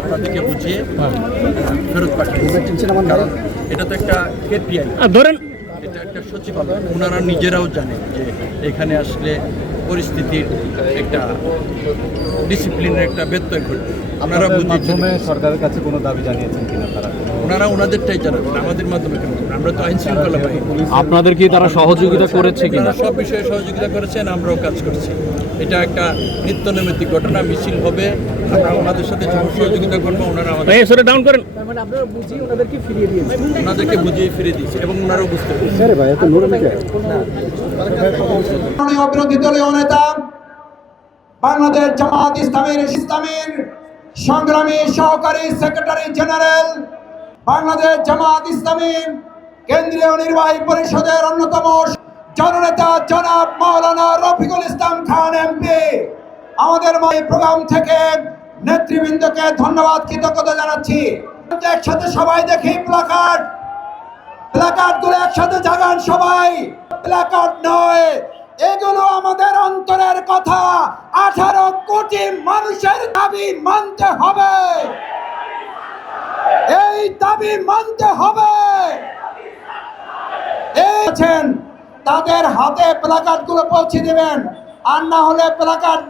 আপনাদেরকে বুঝিয়ে ফেরত পাঠিয়েছি, কারণ এটা তো একটা কেপিআই, ধরেন এটা একটা সচিবালয়, ওনারা নিজেরাও জানে যে এখানে আসলে পরিস্থিতির একটা ডিসিপ্লিনের একটা ব্যত্যয় ঘটবে। আপনারা মাধ্যমে সরকারের কাছে কোনো দাবি জানিয়েছেন কিনা তারা? ওনারা ওনাদেরটাই জানাবেন, আমাদের মাধ্যমে কেন? আমরা তো আইন শৃঙ্খলা বাহিনী। আপনাদের কি তারা সহযোগিতা করেছে কিনা? সব বিষয়ে সহযোগিতা করেছেন, আমরাও কাজ করছি। এটা একটা নিত্য নৈমিত্তিক ঘটনা, মিছিল হবে, আমরা ওনাদের সাথে সহযোগিতা করবো, ওনারা আমাদের ডাউন করেন, ওনাদেরকে বুঝিয়ে ফিরিয়ে দিয়েছে এবং ওনারাও বুঝতে পেরেছে। বিরোধী দলীয় নেতা বাংলাদেশ জামাত ইসলামীর সংগ্রামী সহকারী সেক্রেটারি জেনারেল, বাংলাদেশ জামাত ইসলামীর কেন্দ্রীয় নির্বাহী পরিষদের অন্যতম জননেতা জনাব মাওলানা রফিকুল ইসলাম খান এমপি, আমাদের এই প্রোগ্রাম থেকে নেতৃবৃন্দকে ধন্যবাদ, কৃতজ্ঞতা জানাচ্ছি। একসাথে সবাই দেখি প্ল্যাকার্ড গুলো একসাথে জাগান সবাই, প্ল্যাকার্ড নয়, এগুলো আমাদের অন্তরের কথা। 18 কোটি মানুষের দাবি মানতে হবে, এই দাবি মানতে হবে। তাদের হাতে প্ল্যাকার্ড গুলো পৌঁছে দিবেন, আর না হলে প্ল্যাকার্ড